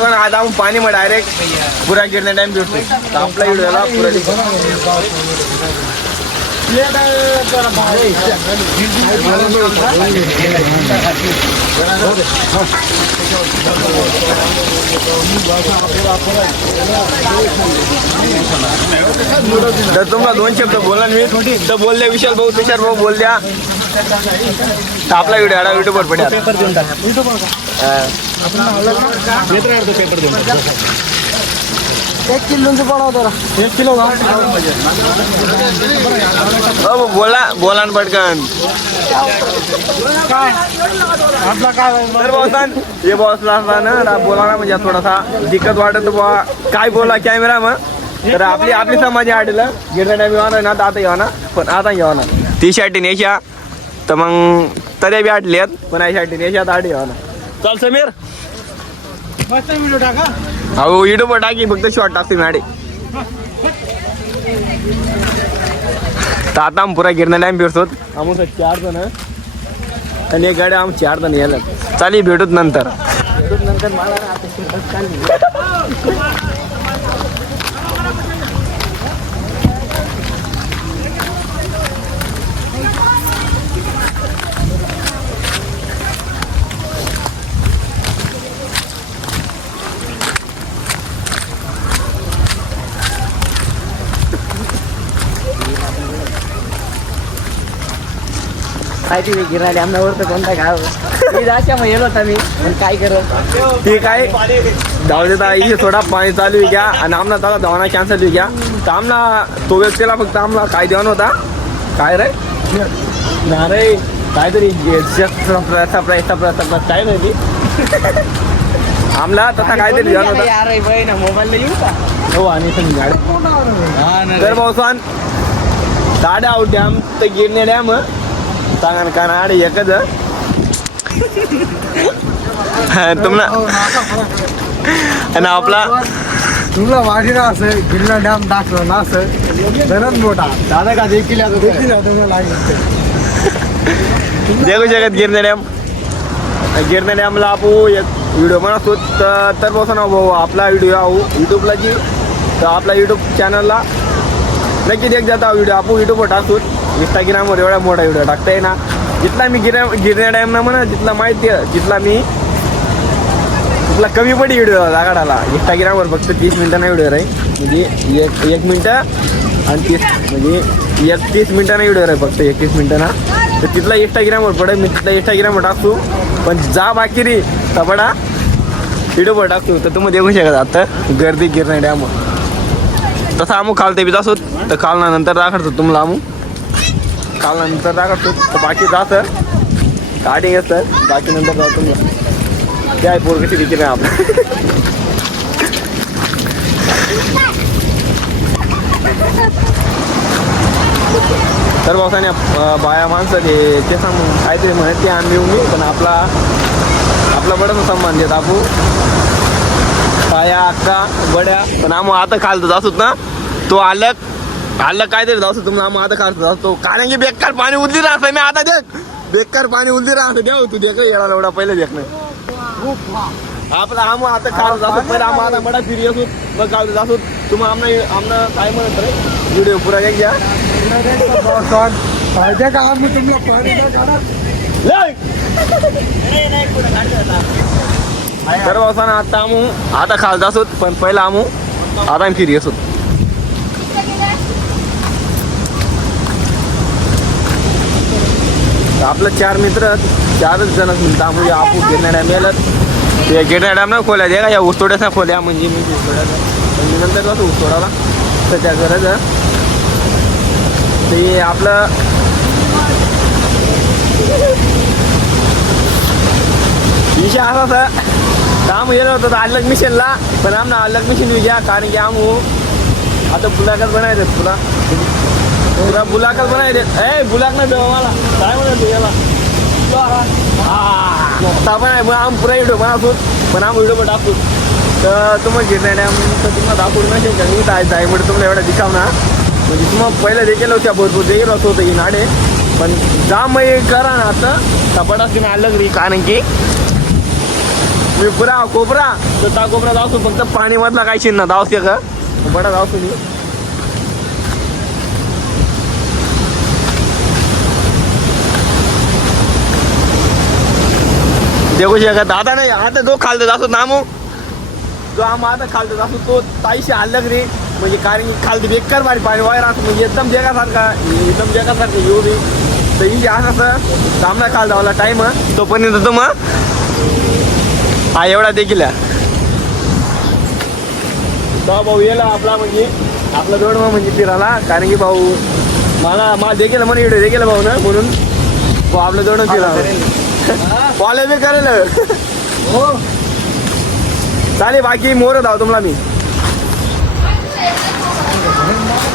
बघा आज आपण पाणी मग डायरेक्ट पुरा गिरण्या डॅम भेटतो आपला व्हिडिओला पुरा तर तुम्हाला 2 शब्द बोला मी तर बोलले विशाल भाऊ तुषार भाऊ बोल द्या आपला व्हिडिओ आला युट्यूबवर पडेल पेपर देऊन टाका पेपर देऊन 1 किलोचं पडा 1 किलो बोला बोला पटकन आपला काय हे बॉसला ना बोला ना म्हणजे थोडासा दिक्कत वाटत बुवा काय बोला कॅमेरा मग तर आपली समाज आडलं गिरण्या डॅम येवा ना आता येवा ना पण आता येवा ना ती शाटी नेशा तर मग तरी बी आटली आहेत पण आई शाटी नेशात आठ येवा ना चल समीर मस्त व्हिडिओ टाका हो युट्यूबवर टाकी फक्त शॉर्ट टाकते मॅडे तर आता आम्ही पुरा गिरण्या डॅम फिरतो आम्ही 4 जण आणि एक गाडी आम्ही 4 जण यायला चालेल भेटूत नंतर मला काय ती गिरायला आमच्यावर तर कोणता गाव मी जायच्या मग येलो होता मी पण काय करत ते काय धाव देता इथे थोडा पाणी चालू घ्या आणि आमना त्याला धावणा कॅन्सल घ्या तर आमना तो व्यक्तीला फक्त आम्हाला काय देवान होता काय रे ना रे काहीतरी काय नाही ती आमला तसा काहीतरी देवान होता मोबाईल हो आणि गाडी तर भाऊसान दाड्या आउट डॅम तर गिरणे डॅम सांगा ना काना आडे एकच तुम्हाला आणि आपला तुला वाढी ना असं गिरण्या डॅम दाखलं ना असं धनच मोठा दादा का देखील देखू शकत गिरण्या डॅमला आपण एक व्हिडिओ बनवतो तर बसा ना भाऊ आपला व्हिडिओ आहो यूट्यूबला जी तर आपला यूट्यूब चॅनलला नक्की देख जाता व्हिडिओ आपण यूट्यूबवर टाकतो इंस्टाग्रामवर एवढा मोठा व्हिडिओ टाकता ना जिथला मी गिरण्या डॅम ना म्हणा जिथला माहिती आहे जिथला कमी पडी व्हिडिओ काढायला इंस्टाग्रामवर फक्त 30 मिनिटांना व्हिडिओ आहे म्हणजे 1 मिनिटं आणि 30 म्हणजे 30 मिनिटांना व्हिडिओ आहे फक्त 31 मिनिटांना तर तिथला इंस्टाग्रामवर पडेल मी तिथला इंस्टाग्रामवर टाकतो पण जा बाकी रे तबडा व्हिडिओवर टाकतो तर तुम्ही देऊ शकत आता गर्दी गिरण्या डॅमवर तसं आम्ही खालते बी असो तर खालनानंतर दाखवतो तुम्हाला आम्ही कालनंतर दाखवतो तर बाकी जा सर स्टार्टिंग आहे सर बाकी नंतर जाऊ तुम्हाला काय पोर कशी देखील आहे आपलं तर पावसाने बाया माणसं ते सांगून काहीतरी म्हणत ते आणली मी पण आपला बडाच सन्मान देत आपू बाया अक्का बड्या पण आम्ही आता खालतो जासूत ना तो आलक काहीतरी जाऊ तुम्हाला आम्ही आता खालतो जातो कारण की बेकार पाणी उलती राहतं मी आता देख बेकार पाणी उलती राहतं देऊ तू देख येणार एवढा पहिले देख नाही आपला आम्ही आता खाल जातो पहिले आम्ही आता बडा फिरी असू मग खालतो जातो तुम्ही आमना काय म्हणत रे व्हिडिओ पुरा घ्या फायदे का आम्ही तुम्हाला सर्व असताना आता खाल जातो पण पहिला आम्ही आता फिरी असू आपलं 4 मित्र 4च जण म्हणता म्हणजे आपू गिरण्या डॅम यायला ते गिरण्या डॅम ना खोल्या दे का या ऊसतोड्याचा खोल्या म्हणजे मी ऊसतोड्याचा नंतर कसं ऊसतोडाला तर त्या गरज ते आपलं विषय असा काम गेलं होतं अलग मिशनला पण आम्हाला अलग मिशन घ्या कारण की आम्ही आता बुलाकच बनायचं तुला बुलाकच बनायचे बुलाक नाही देवा मला काय म्हणतो याला पण आहे मग आम्ही पुरा व्हिडिओ बनवतो पण आम्ही व्हिडिओ टाकतो तर तुम्हाला गिरण्या डॅम तर तुम्हाला दाखवून नाही का मी जायचं आहे म्हणजे तुम्हाला एवढा दिखाव ना म्हणजे तुम्हाला पहिलं देखील होत्या भरपूर देखील असं होतं की नाडे पण जा मग करा ना आता सपाट असते मी अलग री कारण की मी पुरा कोपरा तर ता कोपरा जाऊ फक्त पाणी मधला काय चिन्ह धावते का बडा जाऊ तुम्ही देखू शकत आता नाही आता जो खालत असतो नामू जो आम आता खालत असतो तो ताईशी अलग रे म्हणजे कारण की खालती बेकार मारी पाणी वायर असं म्हणजे एकदम जगासारखं येऊ बी तर ही असं सामना खाल धावला टाईम तोपर्यंत तो मग हा एवढा देखील भाऊ येला आपला म्हणजे आपला दोन म्हणजे फिरायला कारण की भाऊ मला देखील म्हणे व्हिडिओ देखील भाऊ ना म्हणून भाऊ आपलं दोन फिरा कॉलेज बी करेल हो चालेल बाकी मोर धाव तुम्हाला मी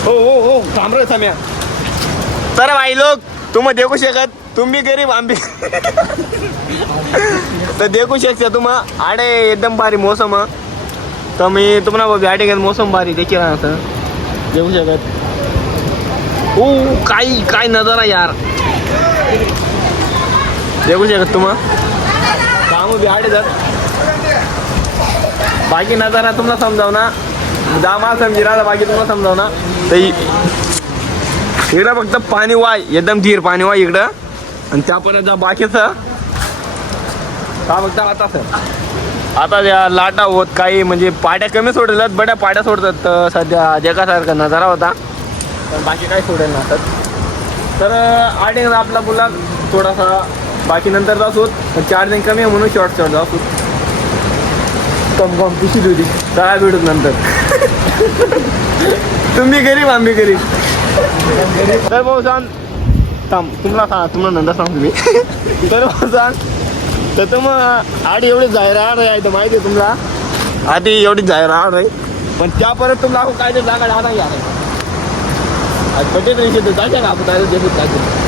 हो थांब रे सम्या तर भाई लोक तुम देखू शकत तुम्ही गरीब आंबे तर देखू शकता तुम आडे एकदम भारी मौसम तर मी तुम्हाला गाडी घेत मौसम भारी देखील असं देखू शकत हो काय नजारा यार देखू शकत तुम काम बी आडे जात बाकी नजारा तुम्हाला समजाव ना दामा समजी राहिला बाकी तुम्हाला समजाव ना तर इकडं फक्त पाणी वाय एकदम धीर पाणी वाय इकडं आणि त्यापर्यंत बाकीचं का फक्त आता त्या लाटा होत काही म्हणजे पाड्या कमी सोडतात बड्या पाड्या सोडतात सध्या जगासारखा नजारा होता पण बाकी काही सोडेल नसतात तर आठ आपला बोला थोडासा बाकी नंतर जाऊ चार्जिंग कमी आहे म्हणून शॉर्ट जाऊ कम पिशी होती काय भेटत नंतर तुम्ही गरीब आम्ही गरीब तर भाऊ सांग तुम्हाला नंतर सांगतो मी तर भाऊ सांग तर तुम आधी एवढी जाहिरात आहे तर माहिती आहे तुम्हाला आधी एवढी जाहिरात आहे पण त्या परत तुम्हाला काय ते जागा राहणार यार आज पटे पैसे तर जायच्या का आपण देत जायचं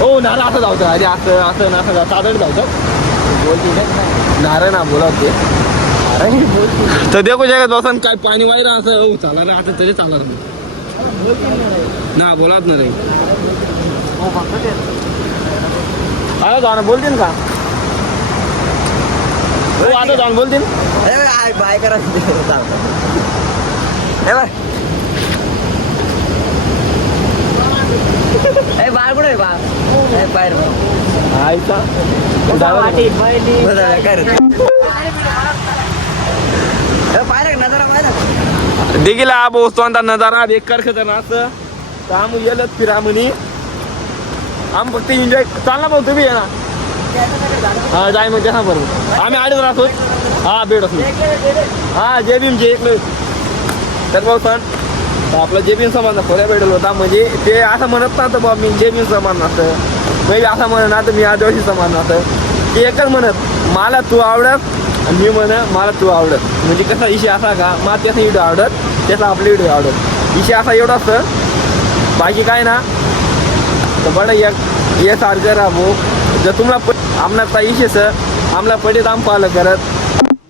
हो नारळ असं जावतं अरे असं ना साधं जायचं बोलते नारळ ना बोला ते तर देखो जगात बसन काय पाणी वायरा असं हो चालणार आता तरी चालणार ना बोलात ना रे अरे जाऊन बोलतील का हो आता जाऊन बोलतील बाय करा बाहेर कुठे बाहेर आयचा देखील हा पोहोचतो आता नजारा बेकार खतरनाक तर आम येलच फिरा म्हणी आम फक्त एन्जॉय चाल ना भाऊ तुम्ही ये ना हा जाय मग त्याना बरोबर आम्ही आडच राहतो हा बेड असतो हा जय भीम जय तर भाऊ सण आपला जय भीम समाज खोऱ्या भेटल होता म्हणजे ते असं म्हणत नव्हतं बाबा मी जय भीम समाज नसतं मी असं म्हणत ना तर मी आदिवासी समाज नसतं ते एकच म्हणत मला तू आवडत आणि मी म्हण मला तू आवडत म्हणजे कसा विषय असा का मला त्याचा व्हिडिओ आवडत त्याचा आपले व्हिडिओ आवडत विषय असा एवढा असतं बाकी काय ना तर बडं एक सारखं राहू जर तुम्हाला आमना विषय सर आम्हाला पडत आम फॉलो करत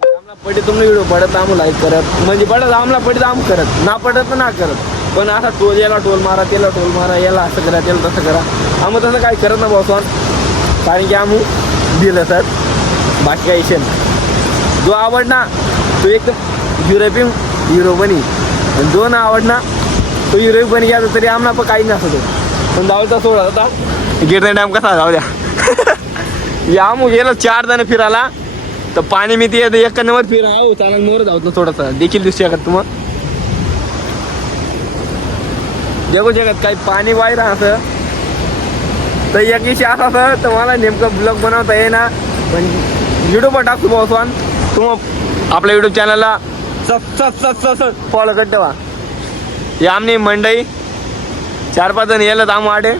आम्हाला पडे तुम्हाला व्हिडिओ पडत आम लाईक करत म्हणजे पडत आम्हाला पडत आम करत ना पडत ना करत पण असा टोल याला टोल मारा त्याला टोल मारा याला असं करा त्याला तसं करा आम्ही तसं काय करत ना बसवान कारण की आम्ही दिलं सर बाकी काही विषय नाही जो आवडना तो एक युरोपियन हिरो बनी जो ना आवडना तो युरोप बनी घ्या तरी आम्हाला पण काही नसतो पण जाऊचा सोडा होता गिरणे डॅम कसा जाऊ द्या या मग गेलो 4 जण फिरायला तर पाणी मी ते एक नंबर फिरा हो चालेल मोर जाऊ थोडासा देखील दिसू शकत तुम्हाला देखो जगात काही पाणी वायरा असं तर एक विषय असा असं तर मला नेमकं ब्लॉग बनवता येईना पण व्हिडिओ पण टाकतो भाऊसवान तुम्ही आपल्या यूट्यूब चॅनलला फॉलो करत ठेवा या आमनी मंडई 4-5 जण येलं आम आडे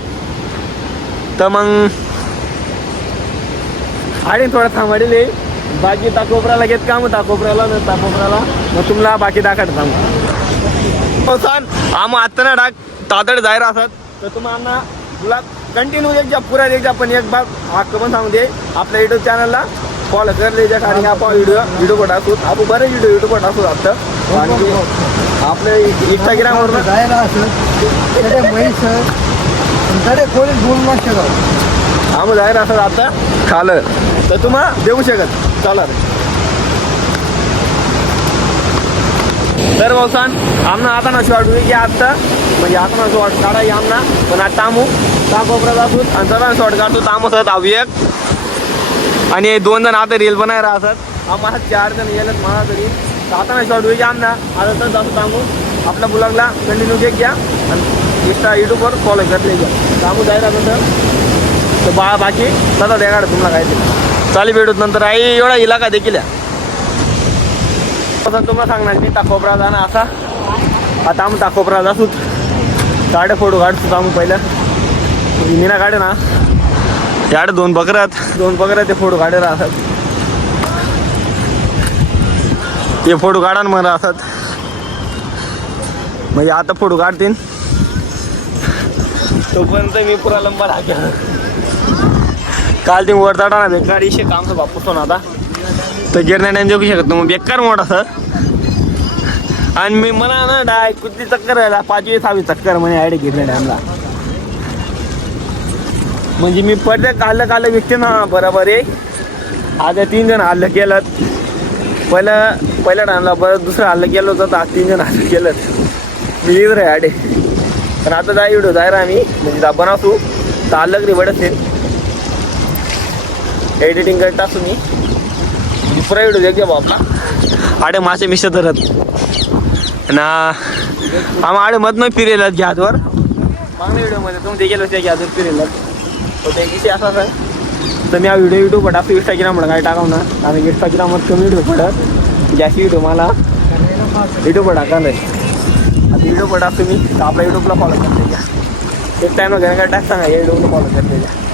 तर मग आडे थोडं थांबाडले बाकी ताकोपराला घेत काम ताकोपराला मग तुम्हाला बाकी दाखवत सांग आम आता ना डाक तातड जाहीर असत तर तुम्हाला तुला कंटिन्यू एकदा पुरा एकदा पण एक बार हक्क पण सांगू दे आपल्या यूट्यूब चॅनलला फॉलो कर लेजा कारण आपण व्हिडिओ पण टाकू आपण बरेच व्हिडिओ यूट्यूबवर टाकू आता आणि आपल्या इंस्टाग्रामवर जायला असं कोणी बोल आम्ही जाहीर असत आता खालं तर तुम्हा देऊ शकत चला तर भाऊसान आमना आता ना शॉर्ट होई की आता म्हणजे आता ना शॉर्ट काढा आमना पण आता तामू ता कोपरा जातो आणि चला शॉर्ट काढतो तामू सत एक आणि 2 जण आता रील बनाय राहतात आम्हाला 4 जण गेलेत मला तरी आता ना शॉर्ट होई की आमना आता तर जातो तामू आपला ब्लॉगला कंटिन्यू घ्या आणि इंस्टा यूट्यूबवर फॉलो करले घ्या तामू जायला तर बाकी सदा देगाड तुम्हाला काय ते चाली भेटूत नंतर आई एवढा इलाका देखील तुम्हाला सांगणार मी ताकोपरा जाणं असा आता आम्ही ताकोपरा जासूत गाड्या फोटो काढतो आम्ही पहिलं मीना काढे ना याड 2 बकऱ्यात ते फोटो काढे राहतात ते फोटो काढा ना मला राहतात म्हणजे आता फोटो काढतील तोपर्यंत मी पुरा लंबा राहतो काल ते वर चढा ना बेकार इशे काम तर बापूस आता तर गिरण्या जगू शकत मग बेकार मोठा सर आणि मी म्हणा ना डाय कुठली चक्कर राहिला 5वी 6वी चक्कर म्हणे आयडे गिरण्या डॅमला म्हणजे मी पडले काल विकते ना बरोबर आहे आता 3 जण हल्लं केलं पहिल्या टाइमला बरं दुसरं हल्लं केलं होतं तर आज 3 जण हल्लं केलं मी येत रे आडे पण आता जाय व्हिडिओ जायला आम्ही म्हणजे बनवतो तर हल्लं तरी वडत एडिटिंग करत असतो मी पुरा व्हिडिओ देखील बापला आडे मासे मिसत धरत ना आम्ही आडे मध नाही फिरेलात घ्यातवर मागल्या व्हिडिओमध्ये तुम्ही देखील त्या घ्यातवर फिरेलात तर त्याची असा सर तर मी हा व्हिडिओ यूट्यूबवर टाकतो इंस्टाग्रामला काय टाकाव ना आणि इंस्टाग्रामवर कमी व्हिडिओ पडत जास्त व्हिडिओ मला यूट्यूबवर टाका नाही आता यूट्यूबवर टाकतो मी तर आपल्या यूट्यूबला फॉलो करते घ्या एक टाईमला घरी काय टाकता ना या व्हिडिओला फॉलो करते घ्या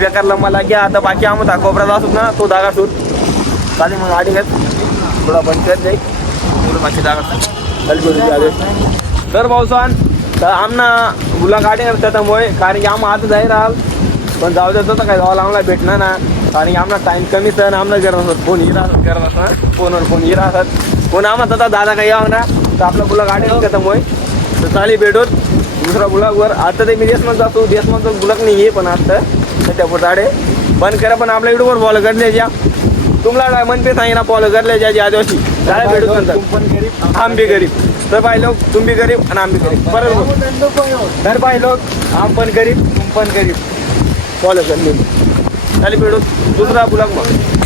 बेकारला मला घ्या आता बाकी आम्ही कोपऱ्यात असू ना तो धागा सूट चालेल मग आधी घेत थोडा बंद करत जाईल थोडं बाकी धागा तर भाऊसान तर आमना मुला गाडी त्याच्यामुळे कारण की आम आता जाई राहाल पण जाऊ देतो तर काय जावं आम्हाला भेटणार ना कारण की आम्हाला टाईम कमीच आहे ना आम्हाला करत असत फोन ही राहतात करत असतात फोनवर फोन ही राहतात कोण आम्हाला आता दादा काही यावं ना तर आपला मुला गाडी त्याच्यामुळे तर चाली भेटूत दुसरा ब्लॉगवर आता ते मी देशमध्ये जातो देशमध्ये ब्लॉग नाही आहे पण आता त्या पुढे बंद करा पण आपल्या व्हिडिओवर फॉलो करले ज्या तुम्हाला म्हणते सांगितलं फॉलो करले ज्या आदिवासी काय भेटूत नंतर हम भी गरीब तर भाई लोग तुम भी गरीब आणि आम भी गरीब बरोबर तर भाई लोग हम पण गरीब तुम पण गरीब फॉलो करले चालेल भेटूत दुसरा ब्लॉग मग